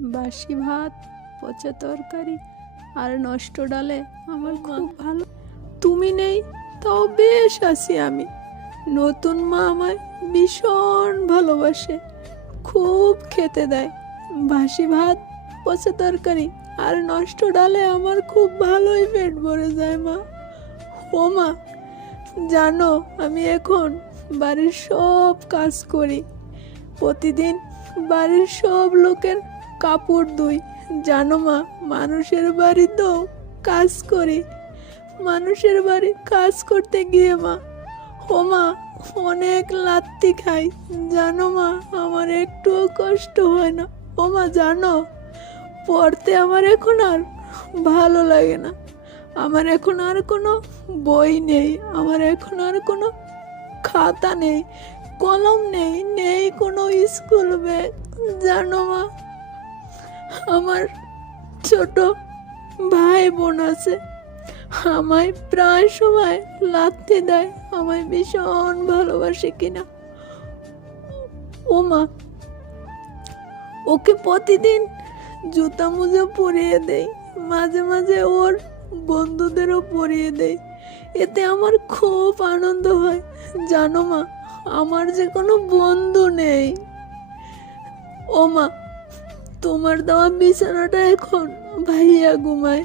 বাসি ভাত পচা তরকারি আর নষ্ট ডালে আমার খুব ভালো। তুমি নেই তাও বেশ আছি আমি। নতুন মা আমায় ভীষণ ভালোবাসে খুব খেতে দেয়। বাসি ভাত পচা তরকারি আর নষ্ট ডালে আমার খুব ভালোই পেট ভরে যায় মা। ও মা জানো আমি এখন বাড়ির সব কাজ করি। প্রতিদিন বাড়ির সব লোকের কাপড় ধুই। জানো মা, মানুষের বাড়ি তো কাজ করি। মানুষের বাড়ি কাজ করতে গিয়ে মা, ও মা, অনেক লাত্তি খাই। জানো মা, আমার একটুও কষ্ট হয় না। ও মা, জানো, পড়তে আমার এখন আর ভালো লাগে না। আমার এখন আর কোনো বই নেই। আমার এখন আর কোনো খাতা নেই। কলম নেই। নেই কোনো স্কুল ব্যাগ। জানো মা আমার ছোট ভাই বোন আছে, আমায় প্রায় সময় লাথি দেয়, আমায় ভীষণ ভালোবাসে কিনা। ও মা, ওকে প্রতিদিন জুতা মুজো পরিয়ে দেই, মাঝে মাঝে ওর বন্ধুদেরও পরিয়ে দেই। এতে আমার খুব আনন্দ হয়। জানো মা, আমার যে কোনো বন্ধু নেই। ও মা তোমার দেওয়া বিছানাটা এখন ভাইয়া ঘুমায়।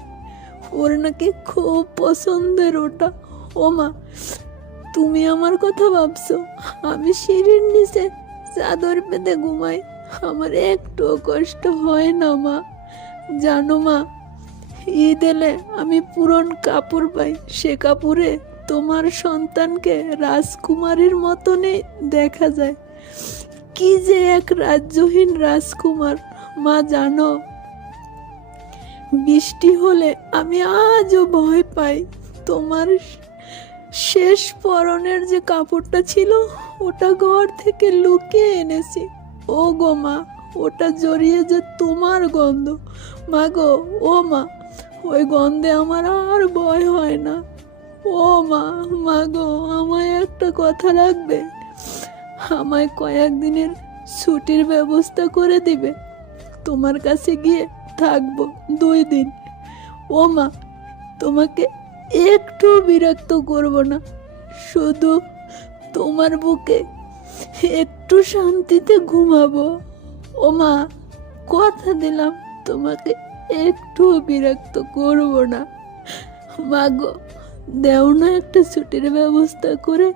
ওর নাকি খুব পছন্দের ওটা। ও মা তুমি আমার কথা ভাবছ? আমি সিঁড়ির নিচে চাদর পেতে ঘুমাই। আমার একটুও কষ্ট হয় না, মা। জানো, মা, ঈদ এলে আমি পুরন কাপড় পাই। সে কাপড়ে তোমার সন্তানকে রাজকুমারীর মতনই দেখা যায়। কি যে এক রাজ্যহীন রাজকুমার। মা, জানো, বৃষ্টি হলে আমি আজও ভয় পাই। তোমার শেষ পরনের যে কাপড়টা ছিল, ওটা ঘর থেকে লুকিয়ে এনেছি। ও গো মা, ওটা জড়িয়ে যে তোমার গন্ধ। মা গো, ও মা, ওই গন্ধে আমার আর ভয় হয় না। ও মা মা গো, আমায় একটা কথা রাখবে। আমায় কয়েকদিনের ছুটির ব্যবস্থা করে দিবে। তোমার কাছে গিয়ে থাকব দুই দিন। ও মা তোমাকে একটু বিরক্ত করব না। শুধু তোমার বুকে একটু শান্তিতে ঘুমাবো। ও মা কথা দিলাম, তোমাকে একটু বিরক্ত করব না। মা গো দেও না একটা ছুটির ব্যবস্থা করে